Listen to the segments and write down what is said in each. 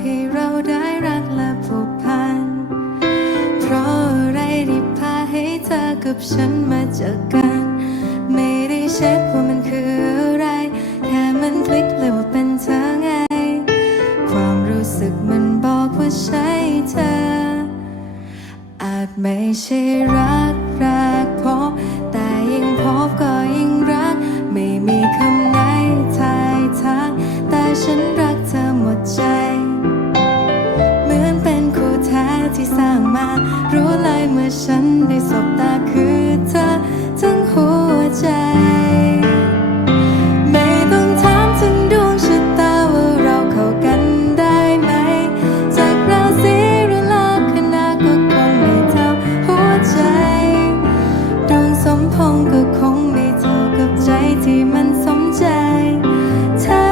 ให้เราได้รักและผูกพัน เพราะอะไรที่พาให้เธอกับฉันมาเจอกัน ไม่ได้เช็คว่ามันคืออะไร แค่มันคลิกเลยว่าเป็นเธอไง ความรู้สึกมันบอกว่าใช่เธอ อาจไม่ใช่รักรัก มื่อฉันได้สบตาคือเธอทั้งหัวใจ ไม่ต้องถามถึงดวงชะตาว่าเราเข้ากันได้ไหม จากราศีหรือลัคนาก็คงไม่เท่าหัวใจ ดวงสมพงก็คงไม่เท่ากับใจที่มันสมใจเธอ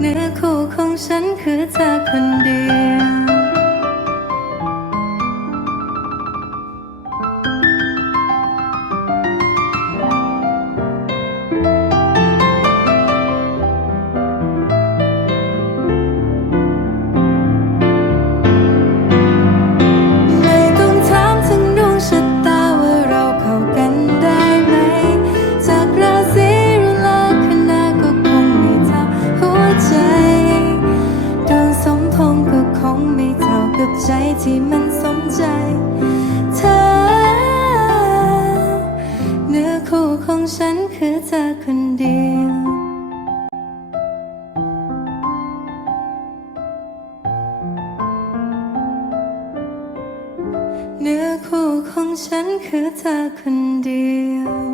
เนื้อคู่ของฉันคือเธอคนเดียว กับใจที่มันสมใจ เธอ เนื้อคู่ของฉันคือเธอคนเดียวเนื้อคู่ของฉันคือเธอคนเดียว